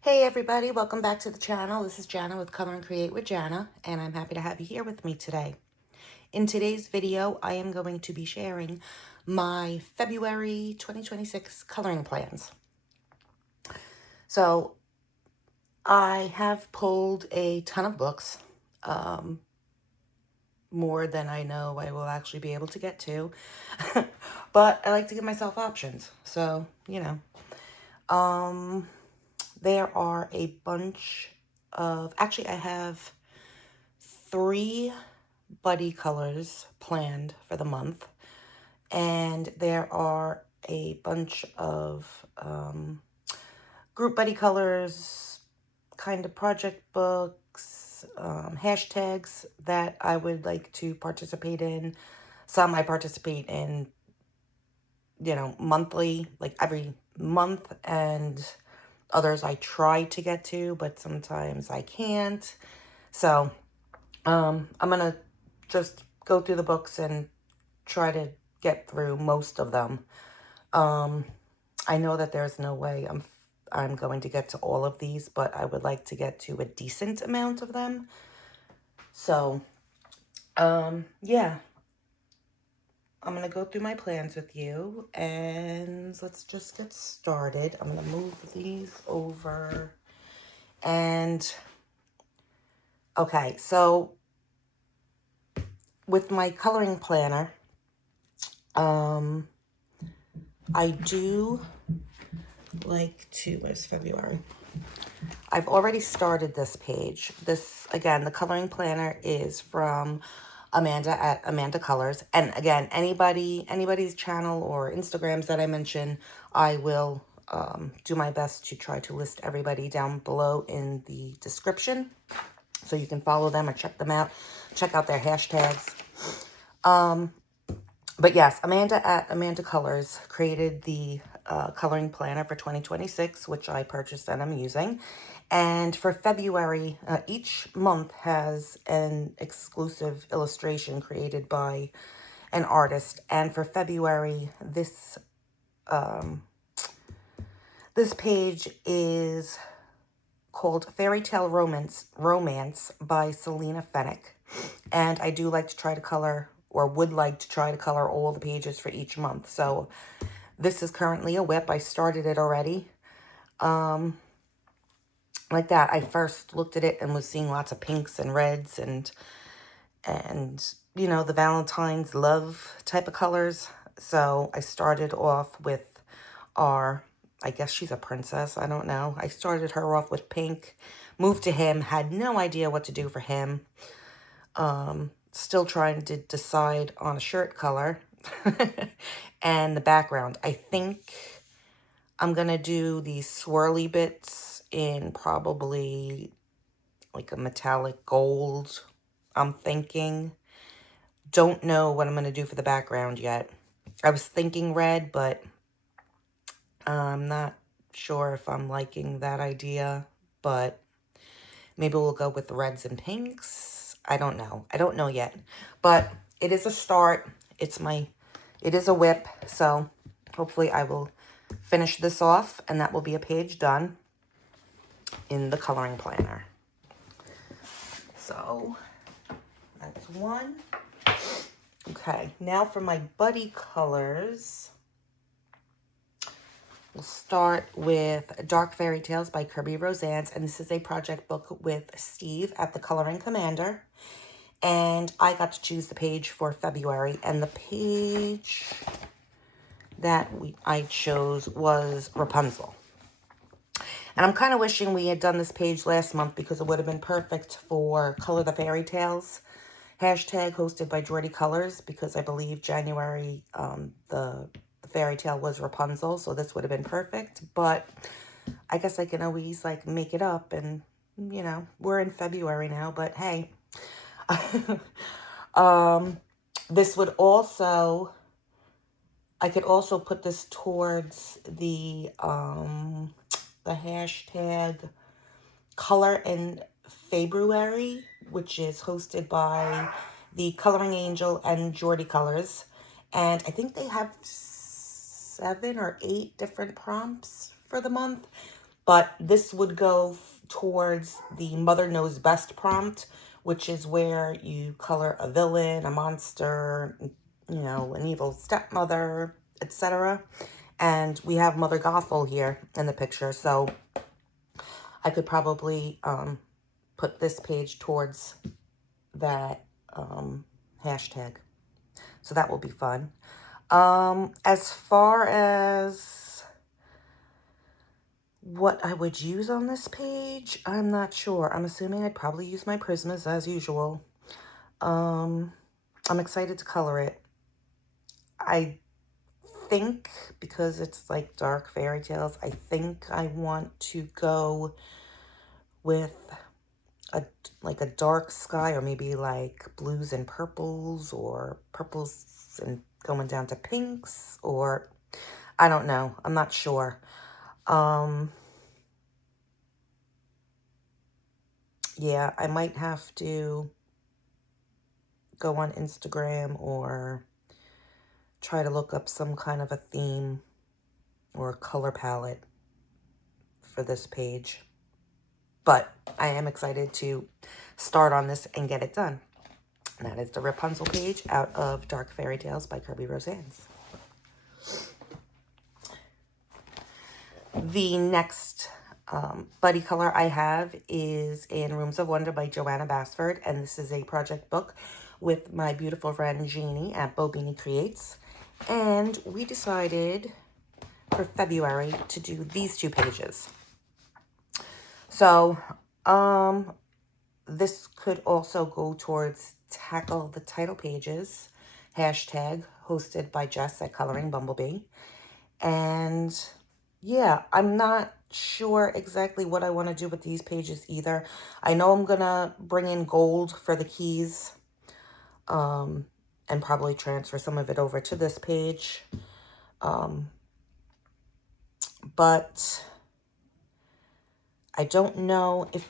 Hey everybody, welcome back to the channel. This is Jana with Color and Create with Jana, and I'm happy to have you here with me today. In today's video, I am going to be sharing my February 2026 coloring plans. So I have pulled a ton of books, more than I know I will actually be able to get to, but I like to give myself options. So, there are a bunch of, actually I have 3 buddy colors planned for the month, and there are a bunch of group buddy colors, kind of project books, hashtags that I would like to participate in. Some I participate in, monthly, like every month, and others I try to get to, but sometimes I can't. So I'm gonna just go through the books and try to get through most of them. I know that there's no way I'm going to get to all of these, but I would like to get to a decent amount of them. So, yeah, I'm gonna go through my plans with you, and let's just get started. I'm gonna move these over, and okay, so with my coloring planner, I do like to, where's February? I've already started this page. This, again, the coloring planner is from Amanda at Amanda.Colours. And again, anybody's channel or Instagrams that I mention, I will do my best to try to list everybody down below in the description, so you can follow them or check them out, check out their hashtags. But yes, Amanda at Amanda.Colours created the coloring planner for 2026, which I purchased and I'm using. And for February, each month has an exclusive illustration created by an artist. And for February, this page is called Fairy Tale Romance by Selena Fennick. And I do like to try to color, or would like to try to color, all the pages for each month. So this is currently a whip. I started it already. Like that, I first looked at it and was seeing lots of pinks and reds and the Valentine's love type of colors. So I started off with I guess she's a princess, I don't know. I started her off with pink, moved to him, had no idea what to do for him. Still trying to decide on a shirt color and the background. I think I'm going to do these swirly bits in probably like a metallic gold, I'm thinking. Don't know what I'm going to do for the background yet. I was thinking red, but I'm not sure if I'm liking that idea. But maybe we'll go with the reds and pinks. I don't know. I don't know yet. But it is a start. It is a whip. So hopefully I will finish this off, and that will be a page done in the coloring planner. So that's one. Okay, now for my buddy colors. We'll start with Dark Fairy Tales by Kirby Rosannes, and this is a project book with Steve at the Coloring Commander. And I got to choose the page for February, and the page that I chose was Rapunzel. And I'm kind of wishing we had done this page last month, because it would have been perfect for Color the Fairy Tales hashtag hosted by Jordy Colours, because I believe January the fairy tale was Rapunzel, so this would have been perfect. But I guess I can always like make it up, and we're in February now, but hey. This would also, I could also put this towards the hashtag Color in February, which is hosted by the Coloring Angel and Jordy Colours. And I think they have 7 or 8 different prompts for the month. But this would go towards the Mother Knows Best prompt, which is where you color a villain, a monster, you know, an evil stepmother, etc. And we have Mother Gothel here in the picture, so I could probably put this page towards that hashtag. So that will be fun. As far as what I would use on this page, I'm not sure. I'm assuming I'd probably use my Prismas as usual. I'm excited to color it. I think, because it's like dark fairy tales, I think I want to go with like a dark sky, or maybe like blues and purples, or purples and going down to pinks, or I don't know. I'm not sure. Yeah, I might have to go on Instagram or try to look up some kind of a theme or a color palette for this page. But I am excited to start on this and get it done. That is the Rapunzel page out of Dark Fairy Tales by Kirby Roseanne's. The next buddy color I have is in Rooms of Wonder by Joanna Basford, and this is a project book with my beautiful friend Jeanne at BoBeanie Creates. And we decided for February to do these 2 pages. So, this could also go towards Tackle the Title Pages, hashtag hosted by Jess at Coloring Bumblebee. And yeah, I'm not sure exactly what I want to do with these pages either. I know I'm going to bring in gold for the keys, and probably transfer some of it over to this page. But I don't know if,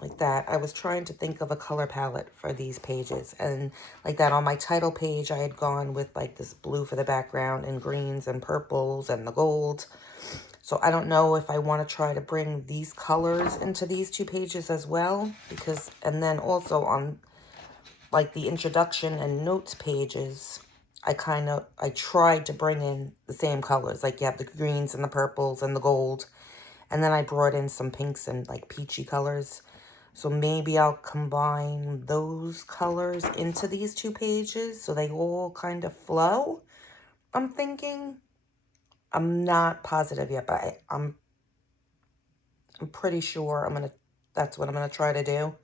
like that, I was trying to think of a color palette for these pages. And like that, on my title page, I had gone with like this blue for the background and greens and purples and the gold. So I don't know if I want to try to bring these colors into these 2 pages as well. Because, and then also on like the introduction and notes pages, I tried to bring in the same colors. Like you have the greens and the purples and the gold. And then I brought in some pinks and like peachy colors. So maybe I'll combine those colors into these 2 pages so they all kind of flow, I'm thinking. I'm not positive yet, but I'm pretty sure that's what I'm gonna try to do.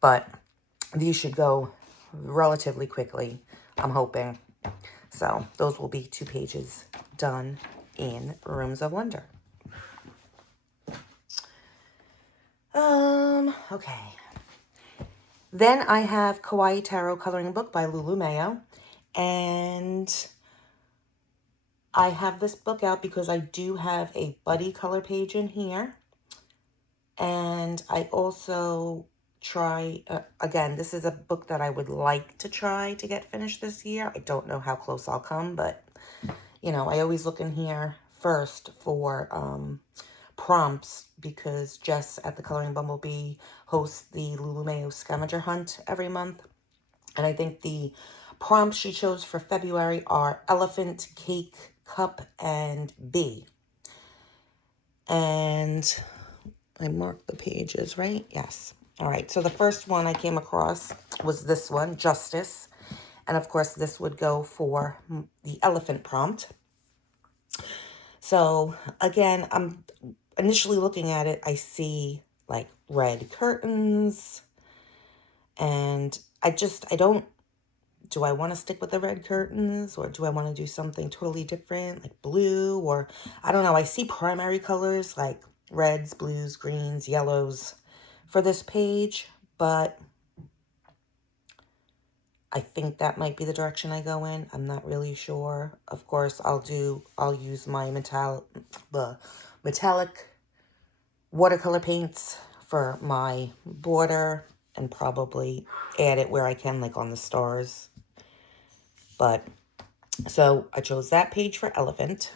But these should go relatively quickly, I'm hoping. So those will be 2 pages done in Rooms of Wonder. Okay. Then I have Kawaii Tarot Coloring Book by Lulu Mayo. And I have this book out because I do have a buddy color page in here. And I also again, this is a book that I would like to try to get finished this year. I don't know how close I'll come, but, you know, I always look in here first for prompts, because Jess at the Coloring Bumblebee hosts the Lulu Mayo scavenger hunt every month. And I think the prompts she chose for February are elephant, cake, cup, and bee. And I marked the pages, right? Yes. All right. So the first one I came across was this one, Justice. And of course, this would go for the elephant prompt. So again, I'm initially looking at it, I see like red curtains, and do I want to stick with the red curtains, or do I want to do something totally different, like blue, or I don't know. I see primary colors like reds, blues, greens, yellows for this page, but I think that might be the direction I go in. I'm not really sure. Of course, I'll use my metallic watercolor paints for my border, and probably add it where I can, like on the stars. But so I chose that page for elephant.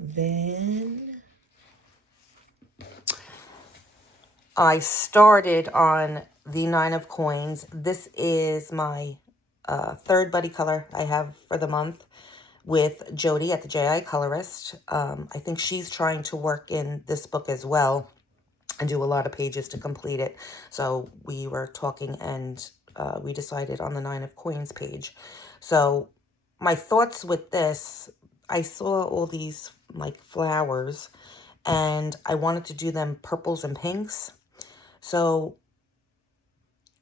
Then I started on the 9 of Coins. This is my third buddy color I have for the month with Jody at the JI Colourist. I think she's trying to work in this book as well and do a lot of pages to complete it. So we were talking and we decided on the 9 of Coins page. So my thoughts with this, I saw all these like flowers and I wanted to do them purples and pinks. So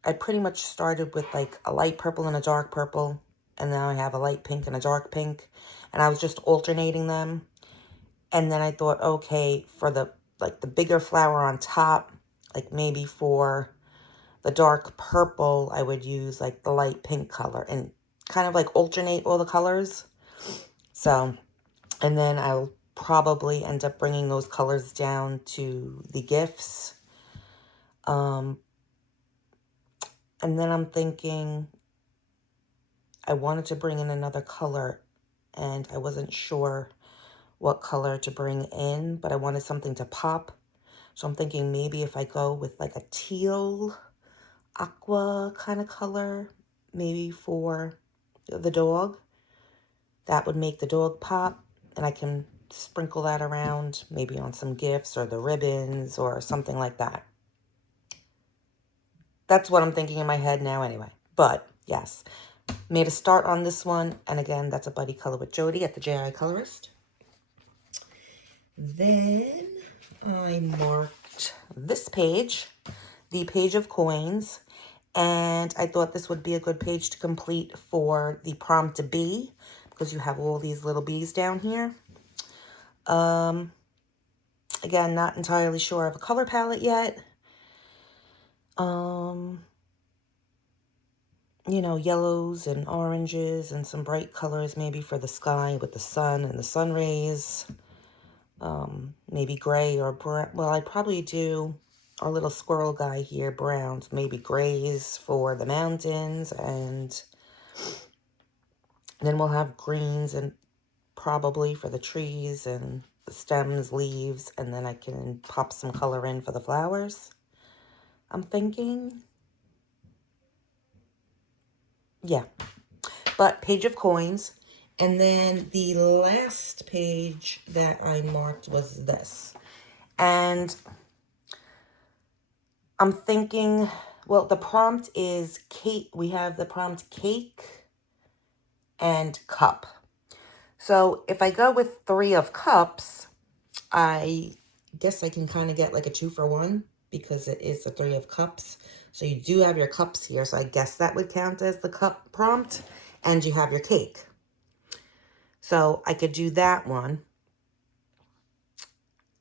I pretty much started with like a light purple and a dark purple. And now I have a light pink and a dark pink. And I was just alternating them. And then I thought, okay, for the like the bigger flower on top, like maybe for the dark purple, I would use like the light pink color and kind of like alternate all the colors. So, and then I'll probably end up bringing those colors down to the gifts. And then I'm thinking I wanted to bring in another color and I wasn't sure what color to bring in, but I wanted something to pop. So I'm thinking maybe if I go with like a teal aqua kind of color, maybe for the dog, that would make the dog pop. And I can sprinkle that around maybe on some gifts or the ribbons or something like that. That's what I'm thinking in my head now anyway. But yes, made a start on this one. And again, that's a buddy color with Jody at the JI Colourist. Then I marked this page, the page of coins. And I thought this would be a good page to complete for the prompt to bee, because you have all these little bees down here. Again, not entirely sure of a color palette yet. You know, yellows and oranges and some bright colors maybe for the sky with the sun and the sun rays. Maybe gray or brown. Well, I'd probably do our little squirrel guy here, browns, maybe grays for the mountains, and then we'll have greens and probably for the trees and the stems, leaves, and then I can pop some color in for the flowers. I'm thinking, yeah, but page of coins. And then the last page that I marked was this. And I'm thinking, well, the prompt is cake. We have the prompt cake and cup. So if I go with 3 of cups, I guess I can kind of get like a 2-for-1 because it is the 3 of cups. So you do have your cups here. So I guess that would count as the cup prompt. And you have your cake. So I could do that one.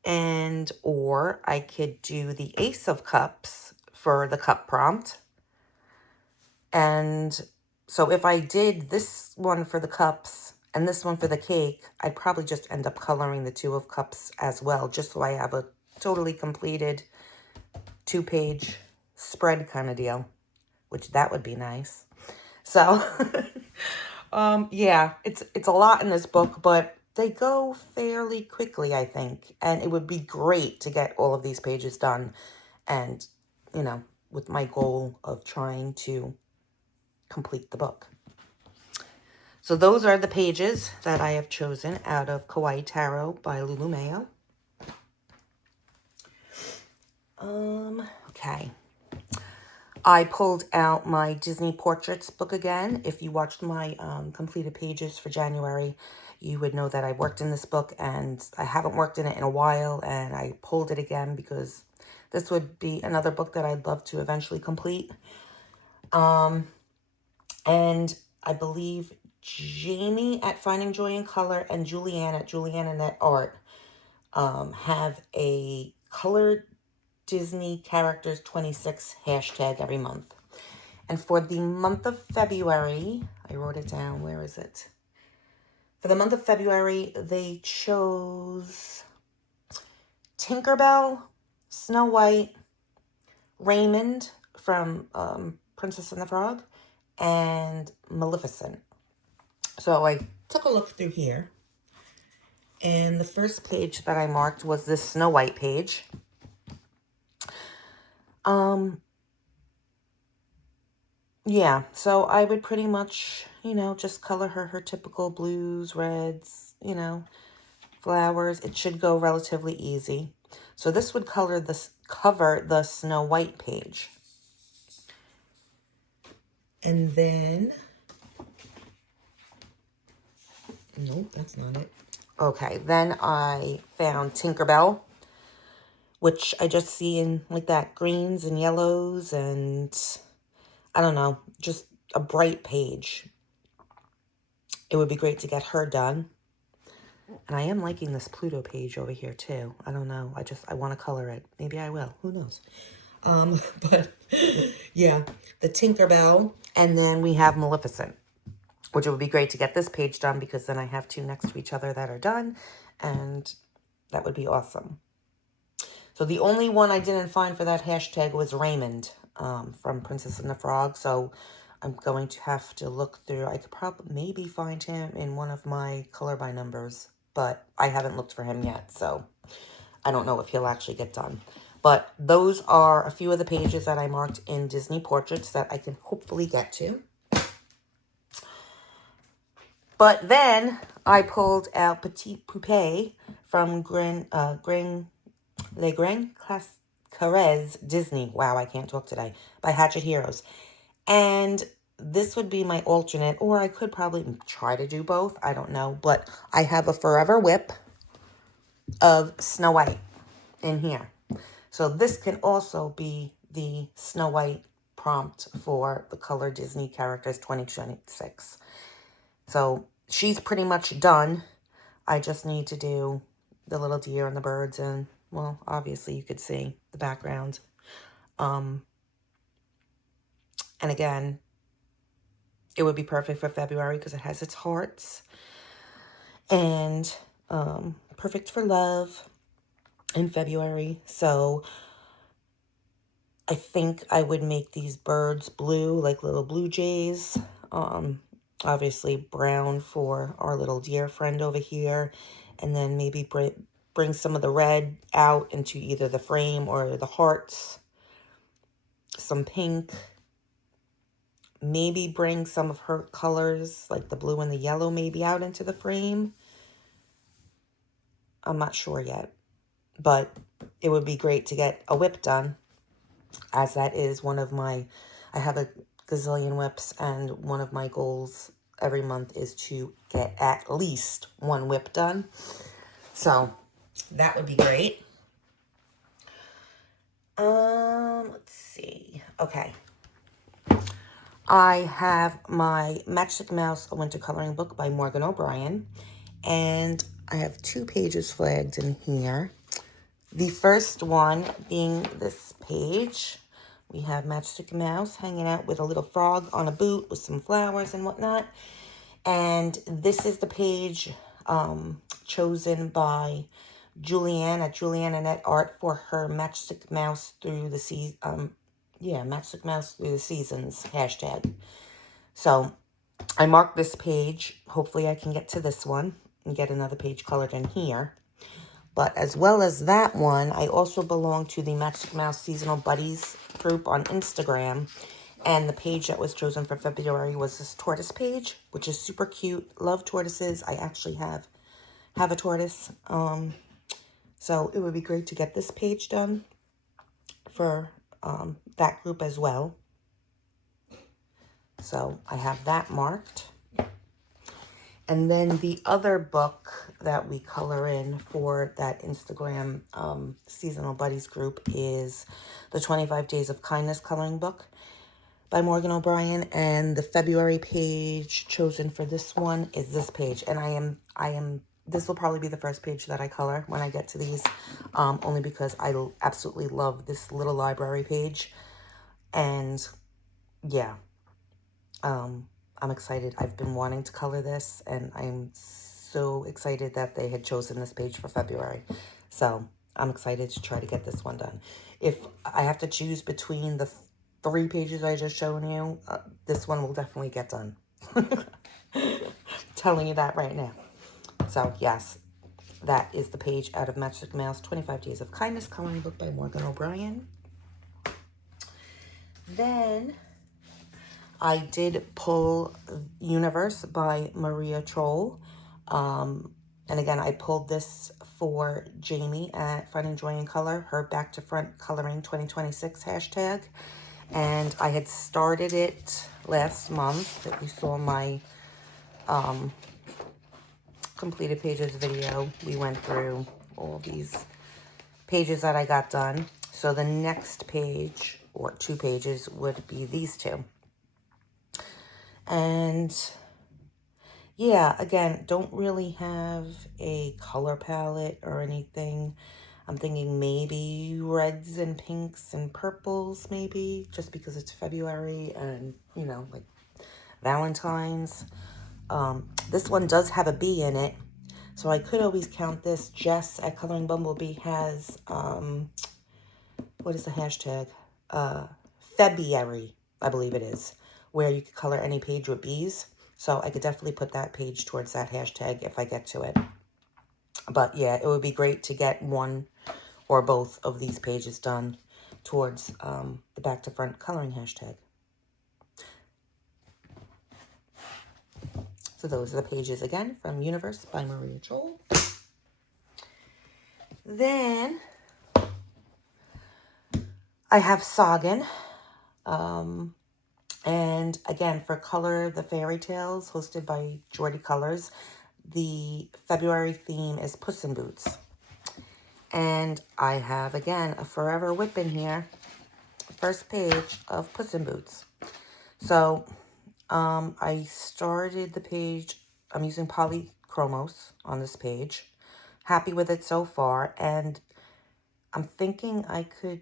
And, or I could do the Ace of Cups for the cup prompt. And so if I did this one for the cups and this one for the cake, I'd probably just end up coloring the 2 of cups as well, just so I have a totally completed 2-page spread kind of deal, which that would be nice. So, yeah, it's a lot in this book, but they go fairly quickly, I think. And it would be great to get all of these pages done. And, you know, with my goal of trying to complete the book. So those are the pages that I have chosen out of Kawaii Tarot by Lulu Mayo. Okay. I pulled out my Disney Portraits book again. If you watched my completed pages for January, you would know that I worked in this book and I haven't worked in it in a while, and I pulled it again because this would be another book that I'd love to eventually complete. And I believe Jamie at Finding Joy in Color and Julianne at Julianneannetteart have a colored Disney Characters 26 hashtag every month. And for the month of February, I wrote it down. Where is it? For the month of February, they chose Tinkerbell, Snow White, Raymond from Princess and the Frog, and Maleficent. So I took a look through here. And the first page that I marked was this Snow White page. Yeah, so I would pretty much, just color her typical blues, reds, flowers. It should go relatively easy. So this would cover the Snow White page. And then, nope, that's not it. Okay, then I found Tinkerbell, which I just see in like that greens and yellows and I don't know, just a bright page. It would be great to get her done. And I am liking this Pluto page over here too. I don't know. I want to color it. Maybe I will. Who knows? But yeah, the Tinkerbell. And then we have Maleficent, which it would be great to get this page done because then I have two next to each other that are done. And that would be awesome. So the only one I didn't find for that hashtag was Raymond from Princess and the Frog. So I'm going to have to look through. I could probably maybe find him in one of my color by numbers, but I haven't looked for him yet. So I don't know if he'll actually get done. But those are a few of the pages that I marked in Disney Portraits that I can hopefully get to. But then I pulled out Petit Poupée from Le Grand Carrez Disney. Wow, I can't talk today. By Hatchet Heroes. And this would be my alternate, or I could probably try to do both. I don't know. But I have a Forever Whip of Snow White in here. So this can also be the Snow White prompt for the Color Disney Characters 2026. So she's pretty much done. I just need to do the little deer and the birds and, well, obviously you could see the background. And again, it would be perfect for February because it has its hearts. And perfect for love in February. So I think I would make these birds blue, like little blue jays. Obviously brown for our little deer friend over here. And then maybe bring some of the red out into either the frame or the hearts. Some pink. Maybe bring some of her colors, like the blue and the yellow, maybe out into the frame. I'm not sure yet. But it would be great to get a whip done, as that is one of my, I have a gazillion whips, and one of my goals every month is to get at least one whip done. So that would be great. Let's see. Okay. I have my Matchstick Mouse, a winter coloring book by Morgan O'Brien. And I have 2 pages flagged in here. The first one being this page. We have Matchstick Mouse hanging out with a little frog on a boot with some flowers and whatnot. And this is the page chosen by Julianne at Julianneannetteart for her Matchstick Mouse through the season. Matchstick Mouse through the seasons hashtag. So I marked this page. Hopefully I can get to this one and get another page colored in here. But as well as that one, I also belong to the Matchstick Mouse Seasonal Buddies group on Instagram. And the page that was chosen for February was this tortoise page, which is super cute. Love tortoises. I actually have a tortoise. So it would be great to get this page done for that group as well. So I have that marked. And then the other book that we color in for that Instagram Seasonal Buddies group is the 25 Days of Kindness coloring book by Morgan O'Brien. And the February page chosen for this one is this page. And this will probably be the first page that I color when I get to these, only because I absolutely love this little library page. And yeah, I'm excited. I've been wanting to color this, and I'm so excited that they had chosen this page for February. So I'm excited to try to get this one done. If I have to choose between the 3 pages I just shown you, this one will definitely get done. Telling you that right now. So yes. That is the page out of Matchstick Mail's 25 Days of Kindness coloring book by Morgan O'Brien. Then I did pull Universe by Maria Troll. And again, I pulled this for Jamie at Finding Joy in Color, her Back to Front Coloring 2026 hashtag. And I had started it last month. That you saw my completed pages video. We went through all these pages that I got done. So the next page, or 2 pages, would be these 2. And yeah, again, don't really have a color palette or anything. I'm thinking maybe reds and pinks and purples, maybe, just because it's February and, you know, like Valentine's. This one does have a B in it, so I could always count this. Jess at Coloring Bumblebee has, what is the hashtag? February, I believe it is, where you could color any page with bees. So I could definitely put that page towards that hashtag if I get to it. But yeah, it would be great to get one or both of these pages done towards the Back to Front coloring hashtag. So those are the pages again from Universe by Maria Troll. Then I have Sagan. And again, for Color the Fairy Tales, hosted by Jordy Colours, the February theme is Puss in Boots. And I have, again, a Forever Whip in here. First page of Puss in Boots. So, I started the page. I'm using Polychromos on this page. Happy with it so far. And I'm thinking I could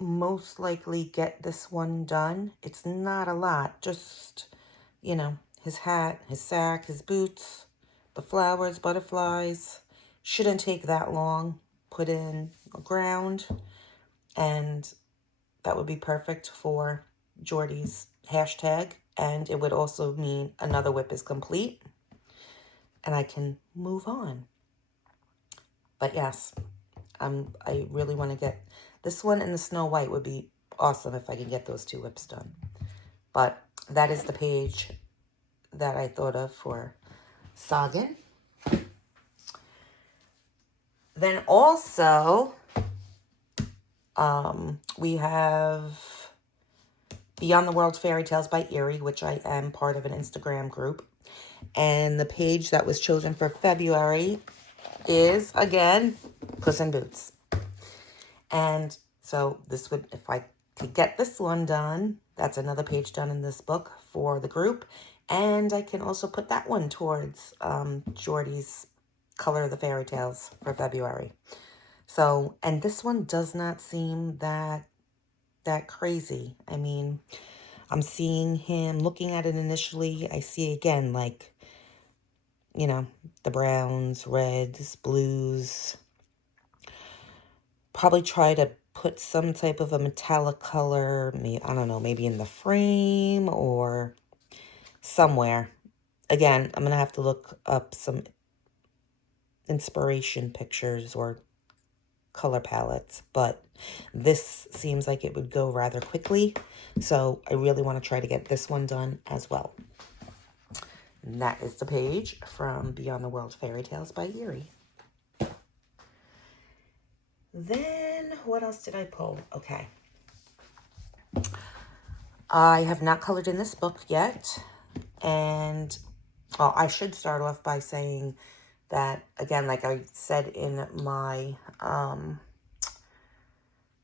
most likely get this one done. It's not a lot, just, you know, his hat, his sack, his boots, the flowers, butterflies. Shouldn't take that long. Put in a ground, and that would be perfect for Jordy's hashtag, and it would also mean another whip is complete and I can move on. But yes, I really want to get this one, and the Snow White would be awesome if I can get those 2 whips done. But that is the page that I thought of for Sagan. Then also, we have Beyond the World Fairy Tales by Erie, which I am part of an Instagram group. And the page that was chosen for February is, again, Puss in Boots. And so this would, if I could get this one done, that's another page done in this book for the group. And I can also put that one towards Jordy's Color the Fairy Tales for February. So, and this one does not seem that crazy. I mean, I'm seeing him, looking at it initially, I see again, like, you know, the browns, reds, blues. Probably try to put some type of a metallic color, maybe, I don't know, maybe in the frame or somewhere. Again, I'm going to have to look up some inspiration pictures or color palettes, but this seems like it would go rather quickly, so I really want to try to get this one done as well. And that is the page from Beyond the World Fairy Tales by Erie. Then what else did I pull? Okay, I have not colored in this book yet, and well, I should start off by saying that, again, like I said in my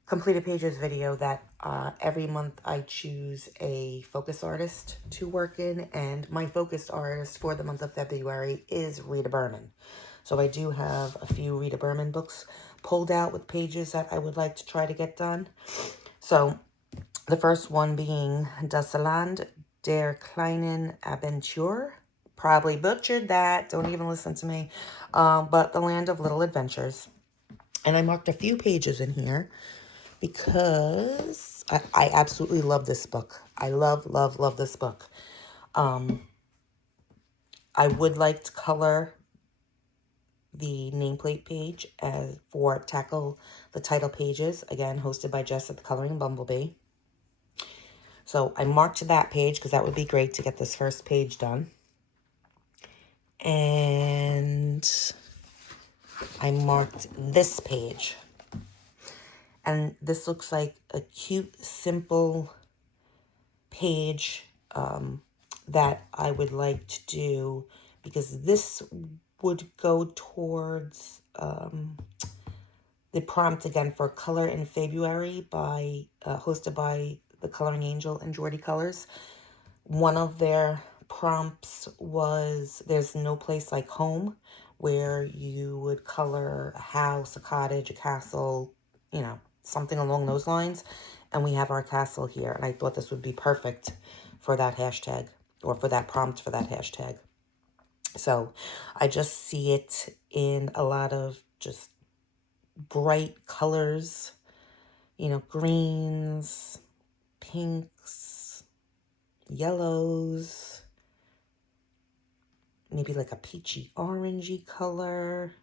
completed pages video, that every month I choose a focus artist to work in, and my focused artist for the month of February is Rita Berman. So I do have a few Rita Berman books pulled out with pages that I would like to try to get done. So the first one being Das Land der kleinen Abentur. Probably butchered that, don't even listen to me. But The Land of Little Adventures. And I marked a few pages in here because I absolutely love this book. I love, love, love this book. I would like to color the nameplate page as for Tackle the Title Pages, again, hosted by Jess at the Coloring Bumblebee. So I marked that page because that would be great to get this first page done. And I marked this page. And this looks like a cute, simple page that I would like to do, because this would go towards the prompt again for Color in February by hosted by the Coloring Angel and Jordy Colours. One of their prompts was There's No Place Like Home, where you would color a house, a cottage, a castle, you know, something along those lines. And we have our castle here. And I thought this would be perfect for that hashtag, or for that prompt for that hashtag. So I just see it in a lot of just bright colors, you know, greens, pinks, yellows, maybe like a peachy orangey color.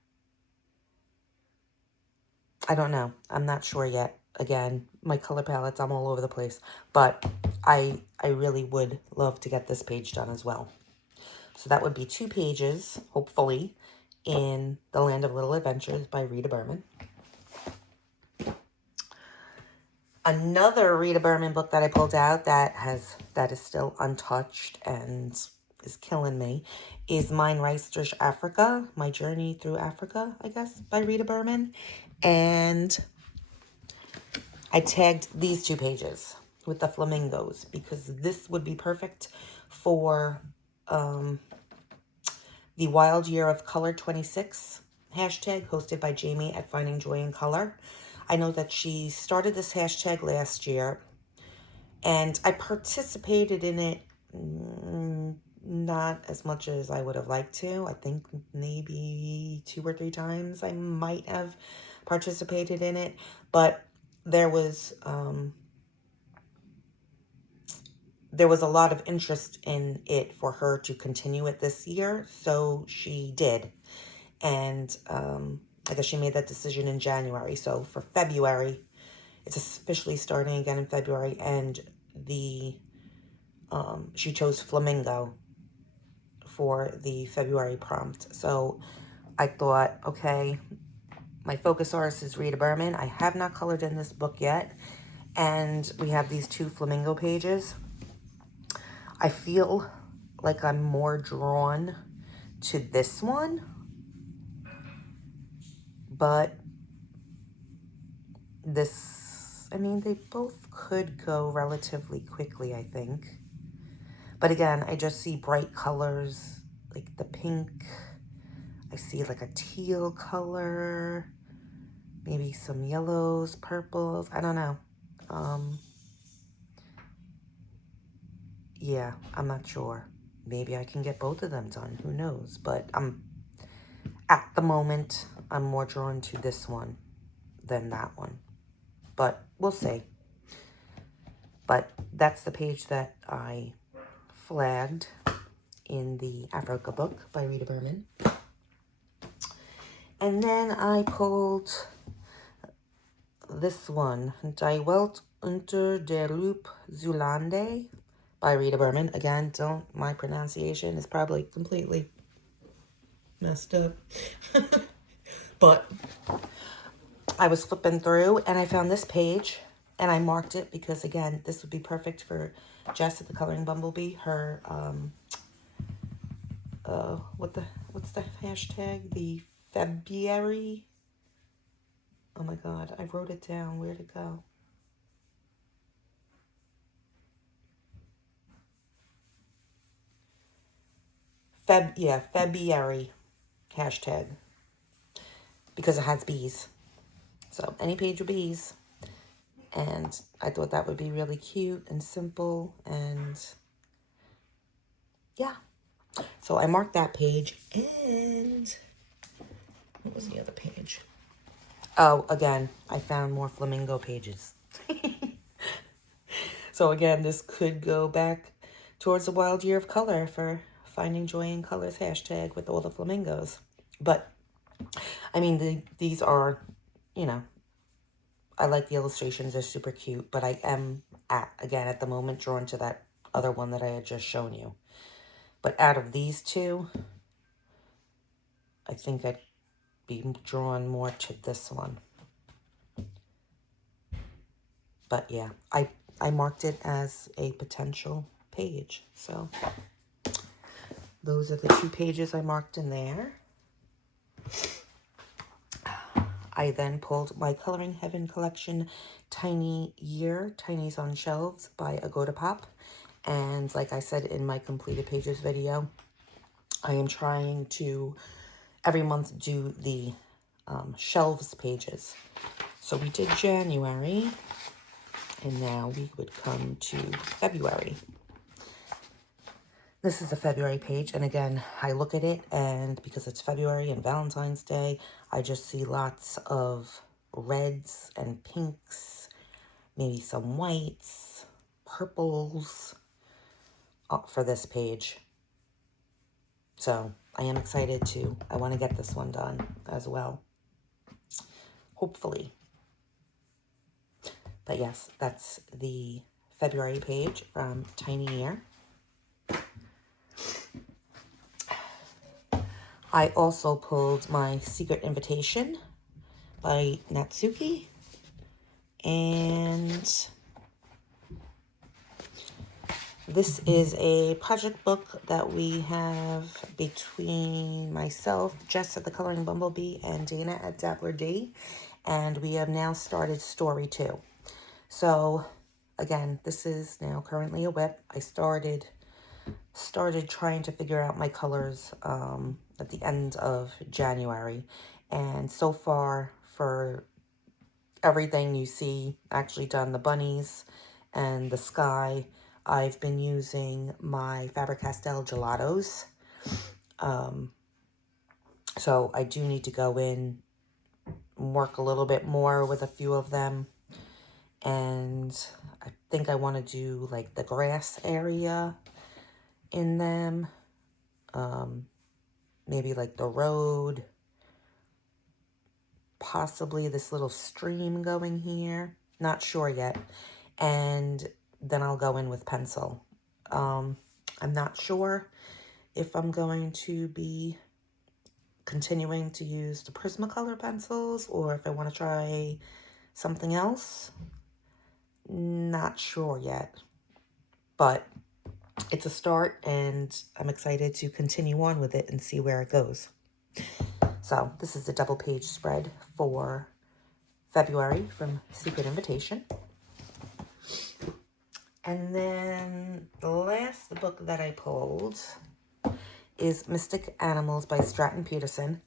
I don't know. I'm not sure yet. Again, my color palettes, I'm all over the place. But I really would love to get this page done as well. So that would be 2 pages, hopefully, in The Land of Little Adventures by Rita Berman. Another Rita Berman book that I pulled out that is still untouched and is killing me is Mein Reis durch Afrika, My Journey Through Africa, I guess, by Rita Berman. And I tagged these 2 pages with the flamingos because this would be perfect for the Wild Year of Color 26 hashtag hosted by Jamie at Finding Joy in Color. I know that she started this hashtag last year, and I participated in it not as much as I would have liked to. I think maybe 2 or 3 times I might have participated in it, but there was a lot of interest in it for her to continue it this year, so she did. And I guess she made that decision in January. So for February, it's officially starting again in February, and she chose Flamingo for the February prompt. So I thought, okay, my focus artist is Rita Berman. I have not colored in this book yet, and we have these 2 flamingo pages. I feel like I'm more drawn to this one, but this, I mean, they both could go relatively quickly, I think. But again, I just see bright colors, like the pink. I see like a teal color, maybe some yellows, purples. I don't know. Yeah, I'm not sure. Maybe I can get both of them done. Who knows? But at the moment, I'm more drawn to this one than that one. But we'll see. But that's the page that I flagged in the Africa book by Rita Berman. And then I pulled this one, Die Welt unter der Lupe Zulande by Rita Berman. Again, my pronunciation is probably completely messed up. But I was flipping through and I found this page and I marked it because, again, this would be perfect for Jess at the Coloring Bumblebee. Her, what's the hashtag? The February. Oh my God, I wrote it down. Where'd it go? February hashtag, because it has bees. So any page with bees. And I thought that would be really cute and simple, and yeah. So I marked that page, and what was the other page? Oh, again, I found more flamingo pages. So again, this could go back towards the Wild Year of Color for Finding Joy in Colors hashtag with all the flamingos. But I mean, these are, you know, I like the illustrations. They're super cute, but I am, again, at the moment, drawn to that other one that I had just shown you. But out of these two, I think I'd be drawn more to this one. But yeah, I marked it as a potential page. So those are the 2 pages I marked in there. I then pulled my Coloring Heaven collection, Tiny Year, Tinies on Shelves by Agoda Pop. And like I said in my completed pages video, I am trying to every month do the shelves pages. So we did January, and now we would come to February. This is the February page, and again, I look at it, and because it's February and Valentine's Day, I just see lots of reds and pinks, maybe some whites, purples for this page. So I am excited to, I want to get this one done as well, hopefully. But yes, that's the February page from Tiny Year. I also pulled my Secret Invitation by Natsuki. And this is a project book that we have between myself, Jess at the Coloring Bumblebee, and Dana at Dappler D. And we have now started story 2. So again, this is now currently a WIP. I started trying to figure out my colors at the end of January, and so far for everything you see actually done, the bunnies and the sky, I've been using my Faber-Castell gelatos. So I do need to go in, work a little bit more with a few of them, and I think I want to do like the grass area in them, maybe like the road, possibly this little stream going here, not sure yet. And then I'll go in with pencil. I'm not sure if I'm going to be continuing to use the Prismacolor pencils or if I want to try something else. Not sure yet, but it's a start and I'm excited to continue on with it and see where it goes. So this is the double page spread for February from Secret Invitation. And then the last book that I pulled is Mystic Animals by Stratton Peterson.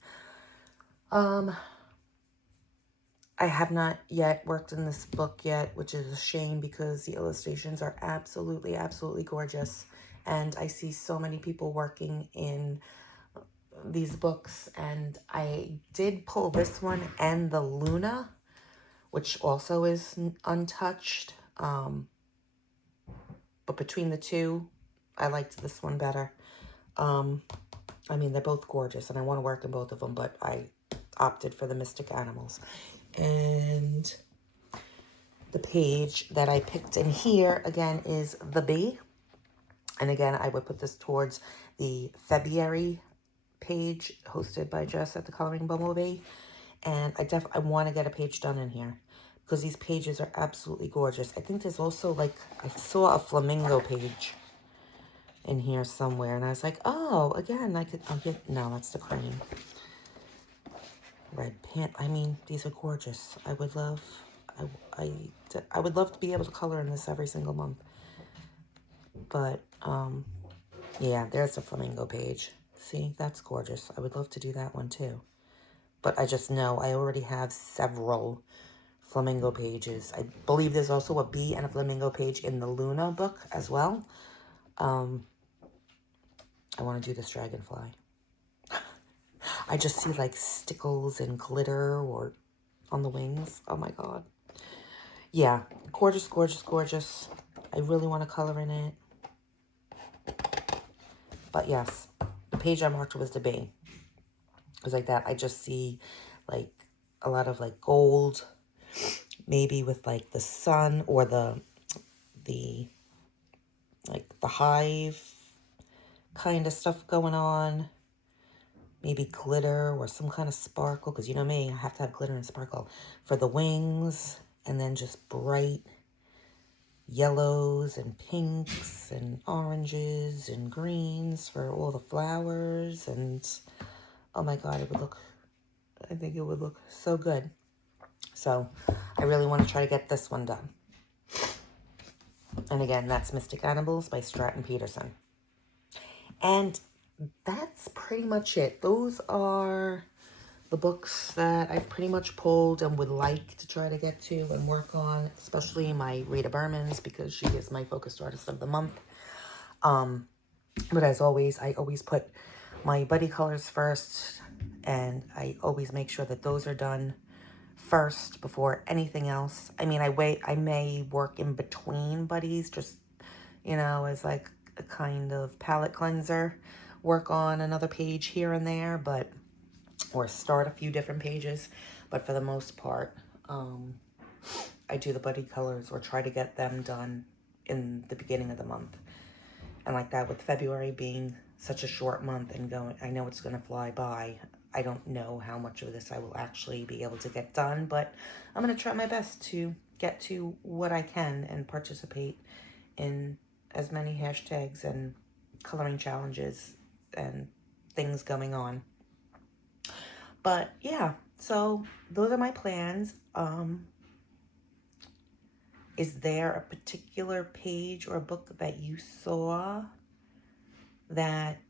I have not yet worked in this book yet, which is a shame because the illustrations are absolutely, absolutely gorgeous. And I see so many people working in these books. And I did pull this one and the Luna, which also is untouched. But between the two, I liked this one better. I mean, they're both gorgeous, and I want to work in both of them, but I opted for the Mystic Animals. And the page that I picked in here, again, is The Bee. And again, I would put this towards the February page hosted by Jess at the Coloring Bumblebee. And I want to get a page done in here because these pages are absolutely gorgeous. I think there's also, like, I saw a flamingo page in here somewhere, and I was like, oh, again, I could, no, that's the crane. Red pant, I mean, these are gorgeous. I would love, I would love to be able to color in this every single month. But, yeah, there's the flamingo page. See, that's gorgeous. I would love to do that one too. But I just know I already have several flamingo pages. I believe there's also a bee and a flamingo page in the Luna book as well. I want to do this dragonfly. I just see like stickles and glitter or on the wings. Oh my god. Yeah, gorgeous, gorgeous, gorgeous. I really want to color in it. But yes, the page I marked was the bee. It's like that. I just see like a lot of like gold, maybe with like the sun or the like the hive kind of stuff going on. Maybe glitter or some kind of sparkle, because you know me, I have to have glitter and sparkle for the wings, and then just bright yellows and pinks and oranges and greens for all the flowers. And oh my god, it would look, I think it would look so good. So I really want to try to get this one done. And again, that's Mystic Animals by Stratton Peterson. And that's pretty much it. Those are the books that I've pretty much pulled and would like to try to get to and work on, especially my Rita Berman's, because she is my focused artist of the month. But as always, I always put my buddy colors first, and I always make sure that those are done first before anything else. I mean, I may work in between buddies, just, you know, as like a kind of palette cleanser, work on another page here and there, but, or start a few different pages. But for the most part, I do the buddy colors or try to get them done in the beginning of the month. And like that, with February being such a short month and going, I know it's going to fly by. I don't know how much of this I will actually be able to get done, but I'm going to try my best to get to what I can and participate in as many hashtags and coloring challenges and things going on. But yeah, so those are my plans. Is there a particular page or book that you saw that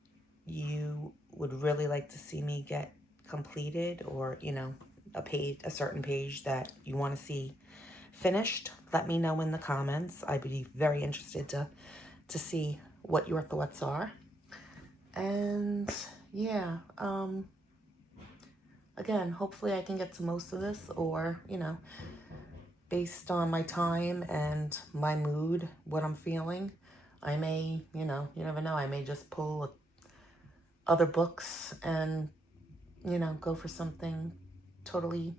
you would really like to see me get completed, or, you know, a certain page that you want to see finished? Let me know in the comments. I'd be very interested to see what your thoughts are. And yeah, again, hopefully I can get to most of this, or, you know, based on my time and my mood, what I'm feeling, I may, you know, you never know, I may just pull other books and, you know, go for something totally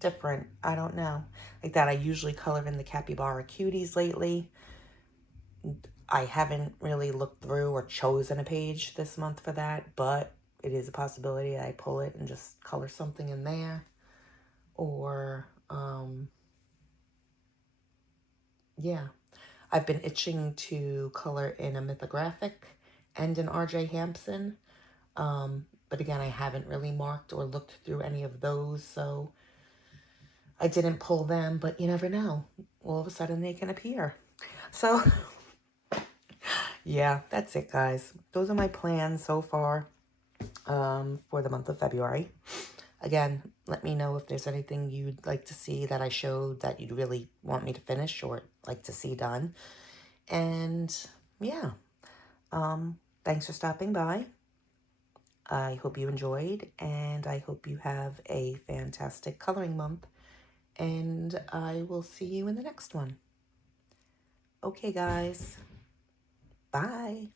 different. I don't know. Like that, I usually color in the Capybara Cuties lately. I haven't really looked through or chosen a page this month for that, but it is a possibility I pull it and just color something in there. Or, yeah. I've been itching to color in a mythographic and an R.J. Hampson. But again, I haven't really marked or looked through any of those, so I didn't pull them, but you never know. All of a sudden they can appear. So, yeah, that's it, guys. Those are my plans so far for the month of February. Again, let me know if there's anything you'd like to see that I showed that you'd really want me to finish or like to see done. And yeah, thanks for stopping by. I hope you enjoyed, and I hope you have a fantastic coloring month. And I will see you in the next one. Okay, guys. Bye.